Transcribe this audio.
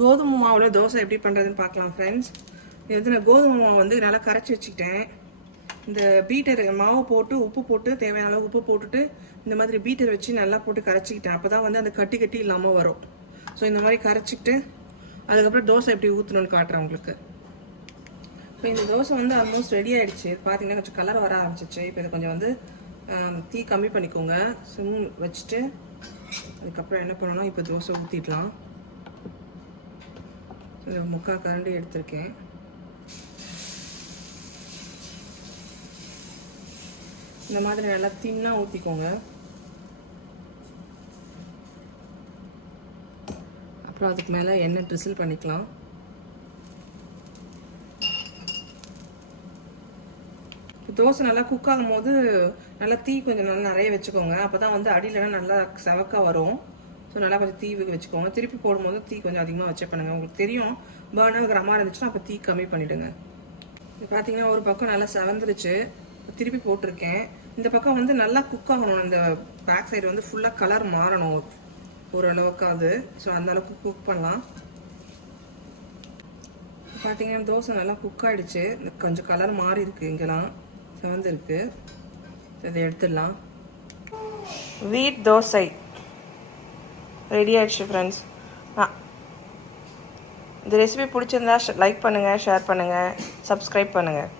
கோதுமை மாவில் தோசை எப்படி பண்ணுறதுன்னு பார்க்கலாம் ஃப்ரெண்ட்ஸ். இது வந்து நான் கோதுமை மாவு வந்து நல்லா கரைச்சி வச்சுக்கிட்டேன். இந்த பீட்டர் மாவு போட்டு உப்பு போட்டு தேவையான அளவு உப்பு போட்டுட்டு இந்த மாதிரி பீட்டர் வச்சு நல்லா போட்டு கரைச்சிக்கிட்டேன். அப்போ தான் வந்து அந்த கட்டி கட்டி இல்லாமல் வரும். ஸோ இந்த மாதிரி கரைச்சிக்கிட்டு அதுக்கப்புறம் தோசை எப்படி ஊற்றணும்னு காட்டுறேன் உங்களுக்கு. இப்போ இந்த தோசை வந்து ஆல்மோஸ்ட் ரெடி ஆகிடுச்சு. பார்த்தீங்கன்னா கொஞ்சம் கலர் வர ஆரம்பிச்சிச்சு. இப்போ இதை கொஞ்சம் வந்து தீ கம்மி பண்ணிக்கோங்க, சிம் வச்சுட்டு அதுக்கப்புறம் என்ன பண்ணணும், இப்போ தோசை ஊற்றிடலாம். முக்கால் கரண்டி எடுத்திருக்கேன். இந்த மாதிரி நல்லா தின்னா ஊற்றிக்கோங்க. அப்புறம் அதுக்கு மேலே எண்ணெய் ட்ரிசில் பண்ணிக்கலாம். தோசை நல்லா குக் ஆகும் போது நல்லா தீ கொஞ்சம் நல்லா நிறைய வச்சுக்கோங்க. அப்போ தான் வந்து அடியிலலாம் நல்லா செவக்காக வரும். ஸோ நல்லா கொஞ்சம் தீ வச்சுக்கோங்க. திருப்பி போடும்போது தீ கொஞ்சம் அதிகமாக வச்சே பண்ணுங்கள். உங்களுக்கு தெரியும் பேர்ன் ஆகிற மாதிரி இருந்துச்சுன்னா அப்போ தீ கம்மி பண்ணிவிடுங்க. இப்போ பார்த்தீங்கன்னா ஒரு பக்கம் நல்லா செவந்துருச்சு. திருப்பி போட்டிருக்கேன். இந்த பக்கம் வந்து நல்லா குக் ஆகணும். இந்த பேக் சைடு வந்து ஃபுல்லாக கலர் மாறணும் ஓரளவுக்காவது. ஸோ அந்த அளவுக்கு குக் பண்ணலாம். பார்த்தீங்கன்னா தோசை நல்லா குக் ஆகிடுச்சு. கொஞ்சம் கலர் மாறி இருக்குது, இங்கெல்லாம் செவந்துருக்கு. இதை எடுத்துடலாம். வீட் தோசை ரெடி ஆகிடுச்சு ஃப்ரெண்ட்ஸ். இந்த ரெசிபி பிடிச்சிருந்தா லைக் பண்ணுங்கள், ஷேர் பண்ணுங்கள், சப்ஸ்கிரைப் பண்ணுங்கள்.